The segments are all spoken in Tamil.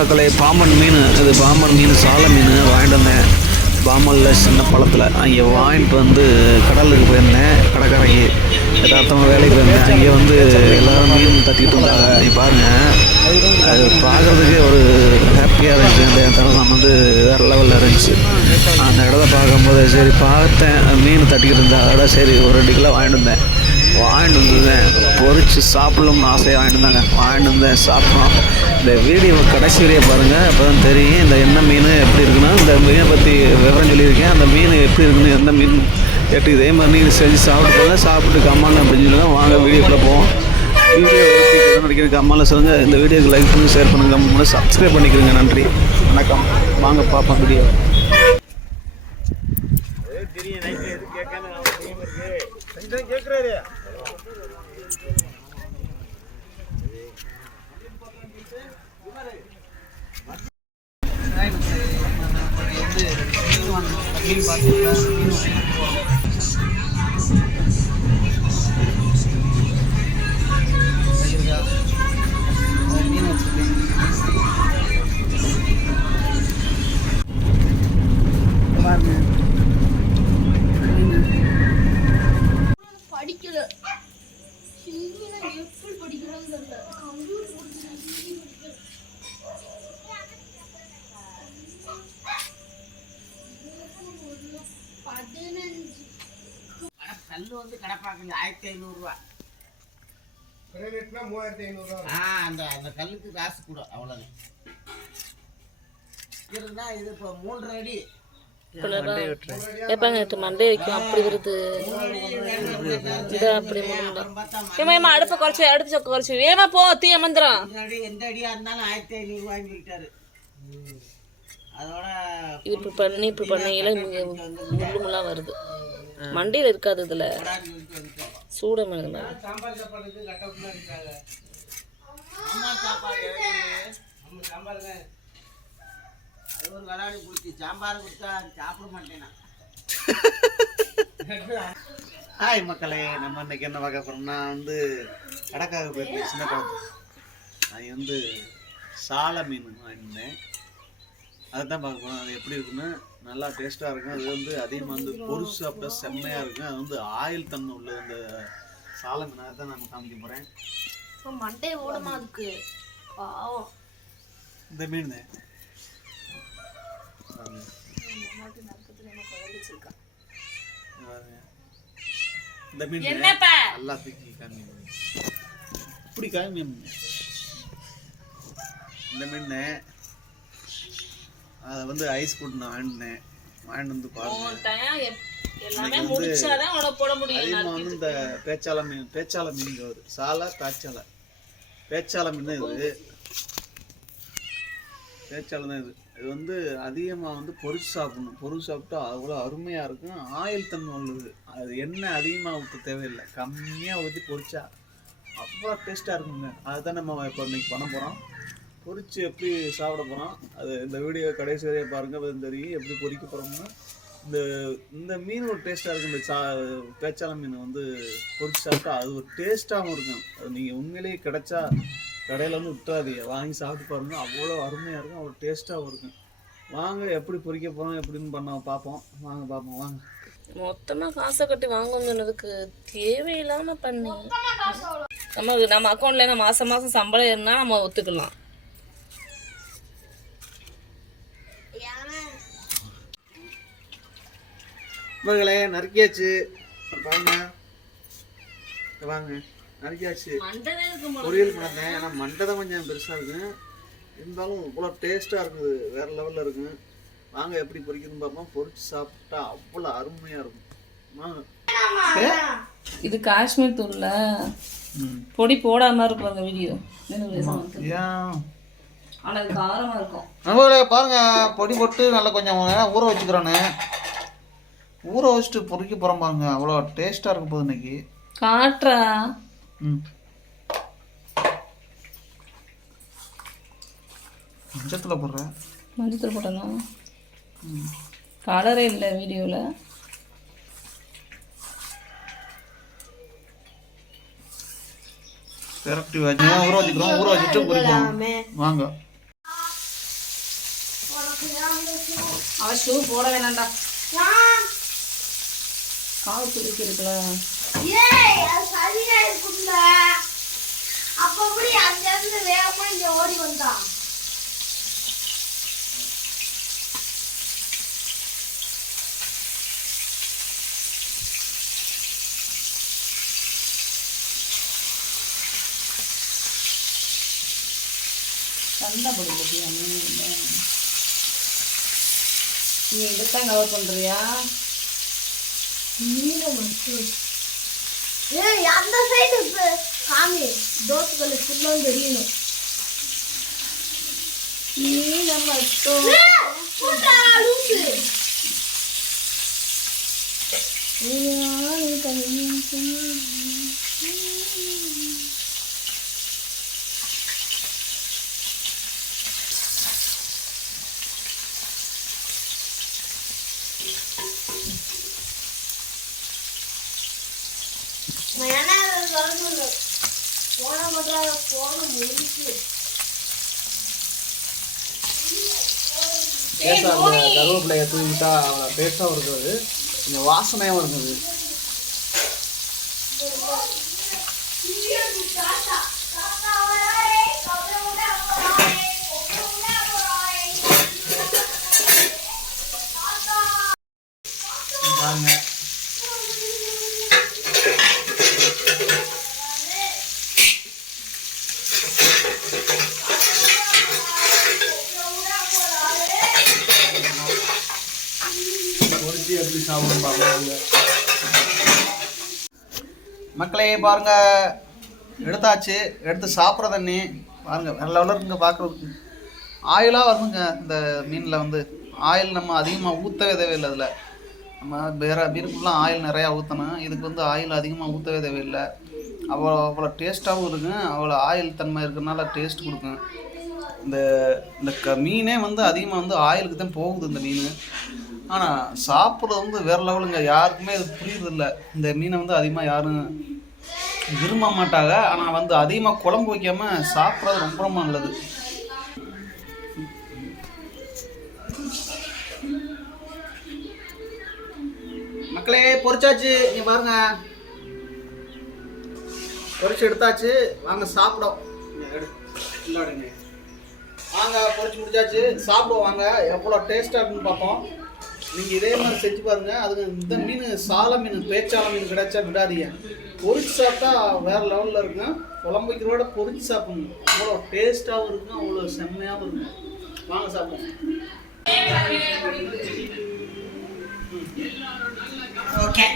மக்களே, பாம்பன் மீன், இது பாம்பன் மீன், சால மீன் வாங்கிட்டு வந்தேன். பாம்பனில் சின்ன பழத்தில் அங்கே வாங்கிட்டு வந்து கடலுக்கு போயிருந்தேன். கடற்கரைக்கு எதார்த்தமாக வேலைக்கு போயிருந்தேன். அங்கே வந்து எல்லோரும் மீன் தட்டிக்கிட்டு இருந்தாங்க. நீ பாருங்கள், அது பார்க்குறதுக்கே ஒரு ஹாப்பியாக இருந்துச்சு. அந்த தருணம் வந்து வேறு லெவலில் இருந்துச்சு. அந்த இடத்த பார்க்கும்போது சரி பார்த்தேன், மீன் தட்டிக்கிட்டு இருந்தா, அதோட சரி ஒரு 2 கிலோ வாங்கிட்டு வந்தேன். பொறிச்சு சாப்பிடணும்னு ஆசையாக வாங்கிட்டு வந்தேன் சாப்பிட்டோம். இந்த வீடியோ கடைசி வரையை பாருங்கள், அப்போ தான் தெரியும் இந்த என்ன மீன் எப்படி இருக்குன்னா. இந்த மீனை பற்றி விவரம் சொல்லியிருக்கேன். அந்த மீன் எப்படி இருக்குன்னு, எந்த மீன் எப்படி இதே மாதிரி நீங்கள் செஞ்சு சாப்பிட்டு கம்மான்னு அப்படின்னு சொல்லுங்கள். வாங்க வீடியோக்குள்ளே போவோம். வீடியோ நடிக்கிறது கம்மாவில் சொல்லுங்கள். இந்த வீடியோக்கு லைக் பண்ணி ஷேர் பண்ணுங்கள், முன்னாடி சப்ஸ்கிரைப் பண்ணிக்கிறேங்க. நன்றி, வணக்கம். வாங்க பார்ப்போம் வீடியோ. கேட்குறாரு மீன் பார்த்தீங்கன்னா மீன் வச்சுருக்கேன். படிக்கல எப்படி படிக்கிறான்னு தெரியல. கல்லு வந்து கடப்பாக்குங்க 1500 ரூபா. கிரேனைட்னா 3500 ரூபா. அந்த அந்த கல்லுக்கு காசு கூட அவ்வளவு இருந்தா. இது இப்போ 3 அடி மண்டே வைக்கும். அப்படி வருது இது அப்படி ஏமா அடுப்பை குறைச்சி வேமா போ தீ மந்திரம். எந்த அடியா இருந்தாலும் 1500 ரூபாய்ன்னு சொல்லிட்டாரு. அதோட இது இப்படி பண்ணையில முள்ளுமுள்ளா வருது. மண்டையில இருக்காது, இதுல சூட மேல சாம்பார் சாப்பாடுக்கு கட்டவுட்ல இருக்காங்க. அம்மா சாப்பாடு சாம்பார் தான் அது ஒரு கடாடி குடிச்சு சாம்பார் கொடுத்தா சாப்பிட மாட்டேனா. ஹாய் மக்களே, நம்ம இன்னைக்கு என்ன பார்க்க போகிறோம்னா வந்து கடற்காக போயிருந்தேன். சின்ன குளத்து அது வந்து சால மீன் வாங்கியிருந்தேன். அதை தான் பார்க்க போகிறோம். அது எப்படி இருக்குன்னு நல்லா டேஸ்ட்டாக இருக்கும். அது வந்து அதிகமாக வந்து பொரிச்சு சாப்பிட்டா செம்மையாக இருக்கும். அது வந்து ஆயில் தன்மை உள்ள அந்த சால மீன், அதை தான் நான் காமிக்க போகிறேன். மண்டே ஓடமா இருக்கு பாவம். இந்த மீன் இந்த மீன் நல்லா தூக்கி காமி, இப்படி காமி. இந்த மீன் அதை வந்து ஐஸ் போட்டு நான் வாங்கிட்டு வந்து பாருங்க. அதிகமாக வந்து இந்த பேச்சாள மீன் வருது. சாலை பேச்சாள மீன் தான் இது. பேச்சாள தான் இது. இது வந்து அதிகமாக வந்து பொரிச்சு சாப்பிட்டா அவ்வளோ அருமையாக இருக்கும். ஆயில் தன்மை உள்ளது. அது எண்ணெய் அதிகமாக ஊற்ற தேவையில்லை, கம்மியாக ஊற்றி பொரிச்சா அவ்வளோ டேஸ்ட்டாக இருக்குங்க. அதுதான் நம்ம இப்போ இன்னைக்கு பண்ண போகிறோம். பொரிச்சு எப்படி சாப்பிட போகிறோம், அது இந்த வீடியோ கடைசி வரையை பாருங்கள். அது தெரியும் எப்படி பொரிக்க போகிறோம்னா. இந்த மீன் ஒரு டேஸ்ட்டாக இருக்கும். இந்த பேச்சாள மீன் வந்து பொரிச்சு சாப்பிட்டா அது ஒரு டேஸ்ட்டாகவும் இருக்கும். அது நீங்கள் உண்மையிலேயே கிடைச்சா கடையில் வந்து விட்டுறாதீங்க, வாங்கி சாப்பிட்டு பாருங்க. அவ்வளோ அருமையாக இருக்கும், அவ்வளோ டேஸ்ட்டாகவும் இருக்கும். வாங்க எப்படி பொரிக்க போகிறோம் எப்படின்னு பார்ப்போம். வாங்க. மொத்தமாக காசை கட்டி வாங்கணும்னு சொன்னதுக்கு தேவையில்லாமல் பண்ணி நம்ம அக்கௌண்ட்ல என்ன மாதம் சம்பளம் இருந்தால் நம்ம ஒத்துக்கலாம். இவங்களே நறுக்கியாச்சு வாங்க நறுக்கியாச்சு. பொரியல் பண்ணேன், ஆனால் மண்டை தான் கொஞ்சம் பெருசாக இருக்குங்க. இருந்தாலும் இவ்வளோ டேஸ்ட்டாக இருக்குது, வேறு லெவலில் இருக்குங்க. வாங்க எப்படி பொரிக்கணும்னு பார்ப்போம். பொரிச்சு சாப்பிட்டா அவ்வளோ அருமையாக இருக்கும். வாங்க. இது காஷ்மீர் தூள்ல பொடி போடாம இருப்பாங்க வீடியோ. ஆனால் அது காரமாக இருக்கும். நம்மளே பாருங்க, பொடி போட்டு நல்லா கொஞ்சம் நேரம் ஊற வச்சுக்கிறோன்னு. ஊற வச்சுட்டு பொரிக்க போகிறோம் பாருங்க. அவ்வளோ டேஸ்ட்டாக இருக்கும் போது இன்னைக்கு காட்டுறா. மஞ்சத்தில் போடுறேன். மஞ்சத்தில் போட்டனா கலரே இல்லை வீடியோவில். பெரட்டி வச்சு ஊற வச்சுக்கிறோம். ஊற வச்சுட்டு பொரிக்கலாம் வாங்க. அவன் ஷூ போட வேணாம்டா, கால் துடிக்கி இருக்குல்ல. ஏய் அது சரியா இருக்கும்ல. அப்ப அப்படி அங்க இருந்து வேகமா இங்க ஓடி வந்தான். சண்டை போடுங்க. நீ இதைத்தான் கவர் பண்றியா? ஏய் அந்த சைடு காமி தோசைகள் ஃபுல்லா தெரியணும். மீனை மட்டும் போடா லூசு. நான் என்ன சொல்றது போன மட்டும் போன முடிச்சு. பேசா அந்த கருவேப்பிலையை தூவிட்டா டேஸ்ட்டாகவும் இருக்குது, கொஞ்சம் வாசனையாகவும் இருக்குது. பாருங்க பொரிச்சு எப்படி சாப்பிடும் பார்க்கலாம். மக்களே பாருங்க, எடுத்தாச்சு. எடுத்து சாப்பிட்ற தண்ணி பாருங்க வேறு லெவலில் இருக்குங்க பார்க்குறதுக்கு. ஆயிலாக வருதுங்க இந்த மீனில். வந்து ஆயில் நம்ம அதிகமாக ஊற்றவே தேவையில்லை. அதில் நம்ம வேறு மீனுக்குலாம் ஆயில் நிறையா ஊற்றணும். இதுக்கு வந்து ஆயில் அதிகமாக ஊற்றவே தேவையில்லை. அவ்வளோ டேஸ்ட்டாகவும் இருக்கும். அவ்வளோ ஆயில் தன்மை இருக்கிறதுனால டேஸ்ட் கொடுக்கும். இந்த மீனே வந்து அதிகமாக வந்து ஆயிலுக்கு தான் போகுது இந்த மீன். ஆனால் சாப்பிட்றது வந்து வேறு லெவலுங்க. யாருக்குமே இது புரியுறதில்ல. இந்த மீனை வந்து அதிகமாக யாரும் விரும்ப மாட்டாங்க. ஆனால் வந்து அதிகமாக குழம்பு வைக்காமல் சாப்பிட்றது ரொம்ப ரொம்ப நல்லது. மக்களே பொரிச்சாச்சு. நீங்க பாருங்க, பொரிச்சு எடுத்தாச்சு. வாங்க சாப்பிடும். வாங்க பொரிச்சு முடிச்சாச்சு, சாப்பிடுவோம். வாங்க எவ்வளோ டேஸ்ட்டாக இருக்குன்னு பார்ப்போம். நீங்கள் இதே மாதிரி செஞ்சு பாருங்க. அதுக்கு இந்த மீன் சால மீன், பேச்சால மீன் கிடைச்சா விடாதீங்க. பொரிச்சு சாப்பிட்டா வேறு லெவலில் இருக்கும். குழம்பு வைக்கிறோட பொரிச்சு சாப்பிடணும். அவ்வளோ டேஸ்ட்டாகவும் இருக்கும், அவ்வளோ செம்மையாகவும் இருக்கும். வாங்க சாப்பிடுவோம். ஓகே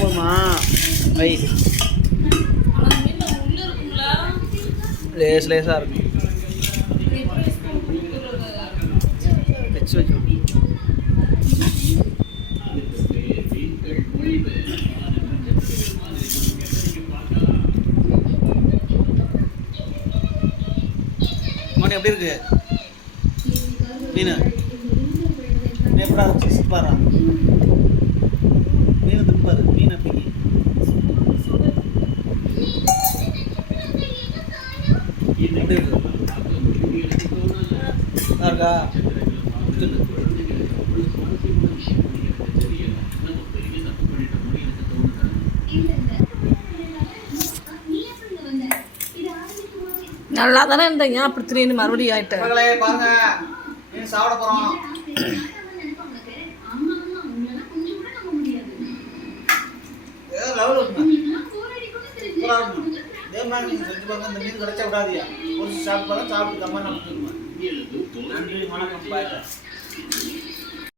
போதுமா? வை லேஸாக இருக்கும். வச்சு வச்சு மணி எப்படி இருக்கு மீன்? எப்படா பாரா மீன் திருப்பாரு. மீன் அப்படி எப்படி இருக்கு? இருக்கா? நல்லா தானே இருந்தீங்க, அப்படி திடீர்னு மறுபடியும் ஆயிட்டேன். பாருங்க மீன் சாப்பிட போறோம். இதே மாதிரி நீங்க செஞ்சு பாருங்க. இந்த மீன் கிடைச்சா விடாதியா, ஒரு சாப்பிட்டு பாருங்க. சாப்பிட்டு கம்மா நம்ம நன்றி, வணக்கம், பாய்.